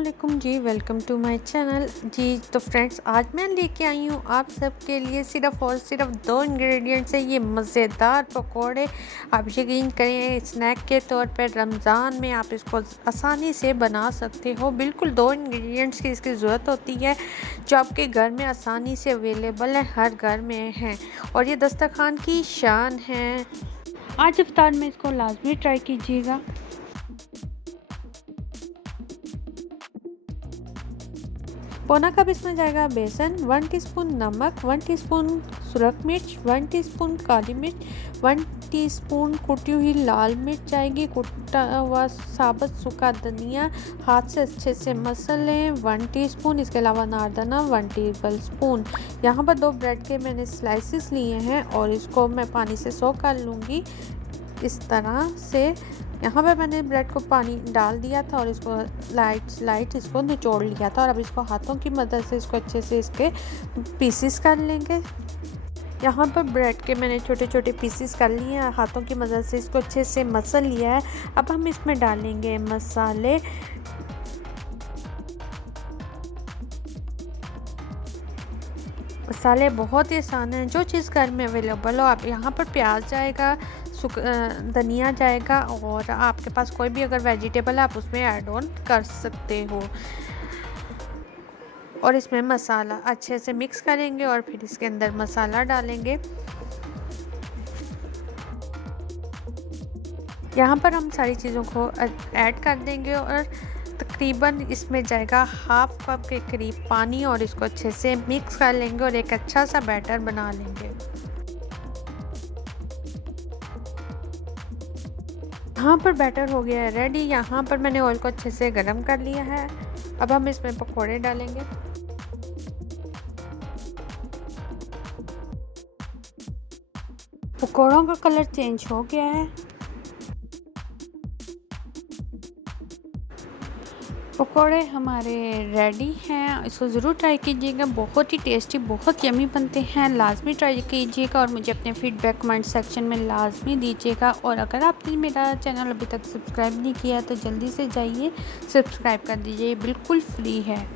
अस्सलामुअलैकुम जी, welcome to my channel जी। तो friends, आज मैं लेके आई हूँ आप सबके लिए सिर्फ़ और सिर्फ 2 इंग्रेडिएंट्स है ये मज़ेदार पकोड़े। आप यकीन करें, स्नैक के तौर पर रमज़ान में आप इसको आसानी से बना सकते हो। बिल्कुल 2 इंग्रेडिएंट्स की इसकी ज़रूरत होती है जो आपके घर में आसानी से अवेलेबल है, हर घर में है और ये दस्तरखान की शान है। आज इफ्तार में इसको लाजमी ट्राई कीजिएगा। पौना कप इसमें जाएगा बेसन, 1 टीस्पून नमक, 1 टीस्पून सुरख मिर्च, 1 टीस्पून काली मिर्च, 1 टीस्पून कुटी हुई लाल मिर्च जाएगी, कुटा हुआ साबुत सूखा धनिया हाथ से अच्छे से मसल लें, 1 टीस्पून। इसके अलावा अनारदाना 1 टेबल स्पून। यहाँ पर 2 ब्रेड के मैंने स्लाइसिस लिए हैं और इसको मैं पानी से सोक कर लूँगी इस तरह से। यहाँ पे मैंने ब्रेड को पानी डाल दिया था और इसको लाइट इसको निचोड़ लिया था और अब इसको हाथों की मदद से इसको अच्छे से इसके पीसेस कर लेंगे। यहाँ पर ब्रेड के मैंने छोटे छोटे पीसेस कर लिए हैं, हाथों की मदद से इसको अच्छे से मसल लिया है। अब हम इसमें डालेंगे मसाले। मसाले बहुत ही आसान हैं, जो चीज़ घर में अवेलेबल हो। आप यहाँ पर प्याज जाएगा, धनिया जाएगा और आपके पास कोई भी अगर वेजिटेबल है आप उसमें ऐड ऑन कर सकते हो। और इसमें मसाला अच्छे से मिक्स करेंगे और फिर इसके अंदर मसाला डालेंगे। यहाँ पर हम सारी चीज़ों को ऐड कर देंगे और तकरीबन इसमें जाएगा हाफ कप के करीब पानी और इसको अच्छे से मिक्स कर लेंगे और एक अच्छा सा बैटर बना लेंगे। यहाँ पर बैटर हो गया है रेडी। यहाँ पर मैंने ऑयल को अच्छे से गर्म कर लिया है। अब हम इसमें पकोड़े डालेंगे। पकोड़ों का कलर चेंज हो गया है। पकोड़े हमारे रेडी हैं, इसको ज़रूर ट्राई कीजिएगा। बहुत ही टेस्टी, बहुत यमी बनते हैं। लाजमी ट्राई कीजिएगा और मुझे अपने फीडबैक कमेंट सेक्शन में लाजमी दीजिएगा। और अगर आपने मेरा चैनल अभी तक सब्सक्राइब नहीं किया तो जल्दी से जाइए सब्सक्राइब कर दीजिए, बिल्कुल फ्री है।